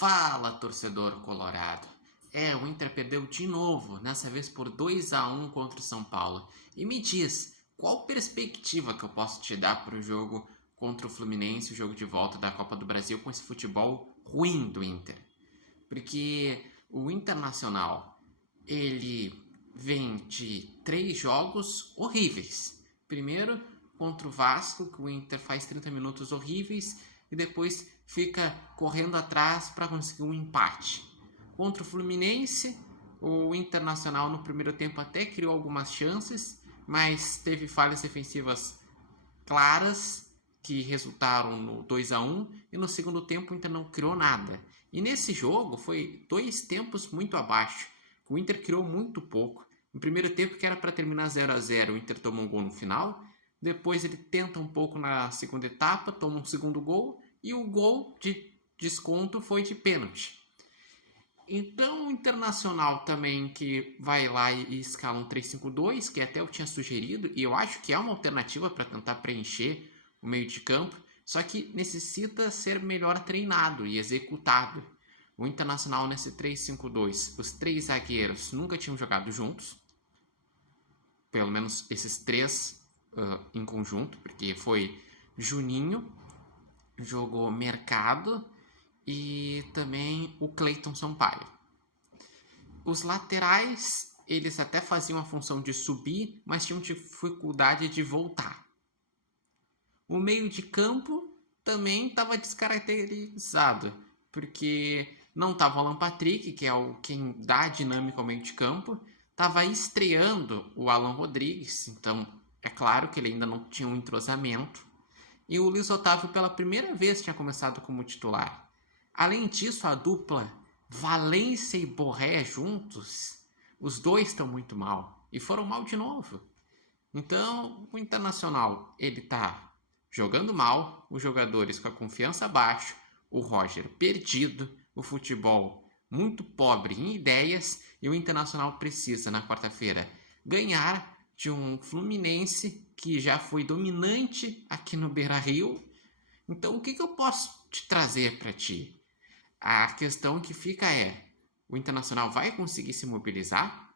Fala, torcedor colorado. O Inter perdeu de novo, dessa vez por 2-1 contra o São Paulo. E me diz, qual perspectiva que eu posso te dar para o jogo contra o Fluminense, o jogo de volta da Copa do Brasil, com esse futebol ruim do Inter? Porque o Internacional, ele vem de 3 jogos horríveis. Primeiro, contra o Vasco, que o Inter faz 30 minutos horríveis e depois fica correndo atrás para conseguir um empate. Contra o Fluminense, o Internacional no primeiro tempo até criou algumas chances, mas teve falhas defensivas claras que resultaram no 2-1 e no segundo tempo o Inter não criou nada. E nesse jogo foi 2 tempos muito abaixo. O Inter criou muito pouco. No primeiro tempo, que era para terminar 0-0, o Inter tomou um gol no final. Depois ele tenta um pouco na segunda etapa, toma um segundo gol e o gol de desconto foi de pênalti. Então o Internacional também, que vai lá e escala um 3-5-2, que até eu tinha sugerido, e eu acho que é uma alternativa para tentar preencher o meio de campo, só que necessita ser melhor treinado e executado. O Internacional nesse 3-5-2, os 3 zagueiros nunca tinham jogado juntos, pelo menos esses 3 em conjunto, porque foi Juninho, jogou Mercado e também o Cleiton Sampaio. Os laterais, eles até faziam a função de subir, mas tinham dificuldade de voltar. O meio de campo também estava descaracterizado, porque não estava o Alan Patrick, que é quem dá a dinâmica ao meio de campo, estava estreando o Alan Rodrigues, então é claro que ele ainda não tinha um entrosamento, e o Luiz Otávio pela primeira vez tinha começado como titular. Além disso, a dupla Valência e Borré juntos, os dois estão muito mal, e foram mal de novo. Então, o Internacional, ele está jogando mal, os jogadores com a confiança baixa, o Roger perdido, o futebol muito pobre em ideias, e o Internacional precisa, na quarta-feira, ganhar de um Fluminense que já foi dominante aqui no Beira-Rio. Então, o que eu posso te trazer para ti? A questão que fica é, o Internacional vai conseguir se mobilizar?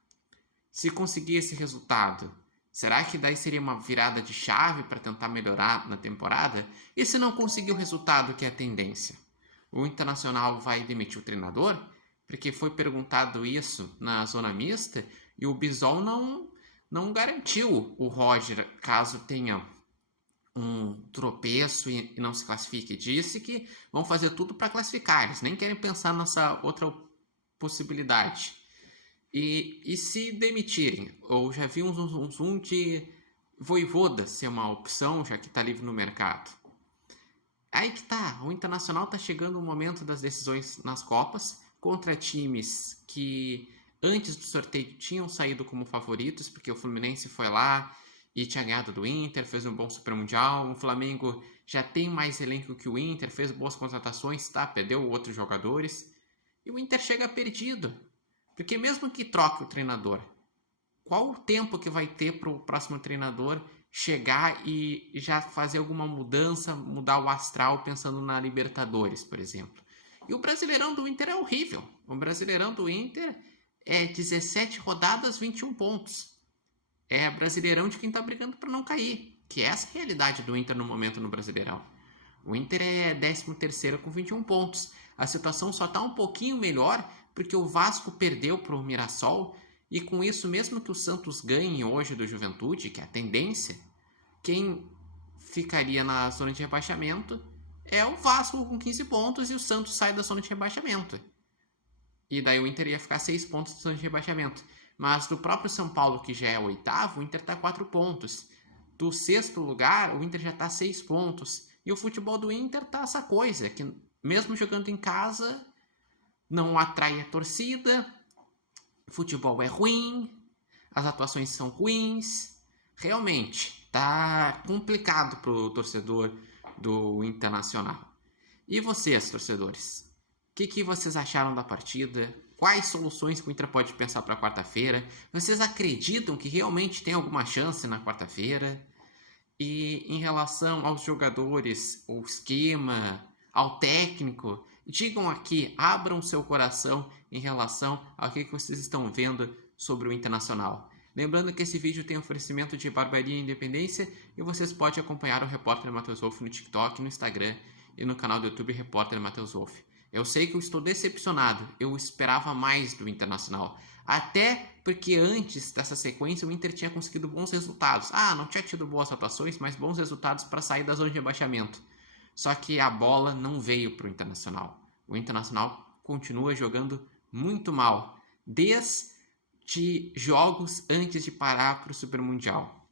Se conseguir esse resultado, será que daí seria uma virada de chave para tentar melhorar na temporada? E se não conseguir o resultado, que é a tendência? O Internacional vai demitir o treinador? Porque foi perguntado isso na zona mista e o Bisol não garantiu o Roger caso tenha um tropeço e não se classifique. Disse que vão fazer tudo para classificar, eles nem querem pensar nessa outra possibilidade. E se demitirem? Eu já vi um zoom de Vojvoda ser uma opção, já que está livre no mercado. Aí que tá, o Internacional tá chegando o momento das decisões nas Copas, contra times que antes do sorteio tinham saído como favoritos, porque o Fluminense foi lá e tinha ganhado do Inter, fez um bom Super Mundial. O Flamengo já tem mais elenco que o Inter, fez boas contratações, tá? Perdeu outros jogadores. E o Inter chega perdido, porque mesmo que troque o treinador, qual o tempo que vai ter para o próximo treinador chegar e já fazer alguma mudança, mudar o astral pensando na Libertadores, por exemplo? E o Brasileirão do Inter é horrível. O Brasileirão do Inter é 17 rodadas, 21 pontos. É Brasileirão de quem está brigando para não cair, que é essa a realidade do Inter no momento no Brasileirão. O Inter é 13º com 21 pontos. A situação só está um pouquinho melhor porque o Vasco perdeu para o Mirassol e com isso, mesmo que o Santos ganhe hoje do Juventude, que é a tendência, quem ficaria na zona de rebaixamento é o Vasco com 15 pontos e o Santos sai da zona de rebaixamento. E daí o Inter ia ficar 6 pontos da zona de rebaixamento. Mas do próprio São Paulo, que já é o 8º, o Inter está 4 pontos. Do 6º lugar, o Inter já está 6 pontos. E o futebol do Inter tá essa coisa, que mesmo jogando em casa, não atrai a torcida, o futebol é ruim, as atuações são ruins. Realmente, tá complicado pro torcedor do Internacional. E vocês, torcedores? O que vocês acharam da partida? Quais soluções que o Inter pode pensar para quarta-feira? Vocês acreditam que realmente tem alguma chance na quarta-feira? E em relação aos jogadores, ao esquema, ao técnico, Digam aqui, abram seu coração em relação ao que vocês estão vendo sobre o Internacional. Lembrando que esse vídeo tem oferecimento de Barbearia Independência e vocês podem acompanhar o Repórter Matheus Wolff no TikTok, no Instagram e no canal do YouTube Repórter Matheus Wolff. Eu sei que eu estou decepcionado, eu esperava mais do Internacional. Até porque antes dessa sequência o Inter tinha conseguido bons resultados. Não tinha tido boas atuações, mas bons resultados para sair da zona de rebaixamento. Só que a bola não veio para o Internacional. O Internacional continua jogando muito mal, desde jogos antes de parar para o Super Mundial.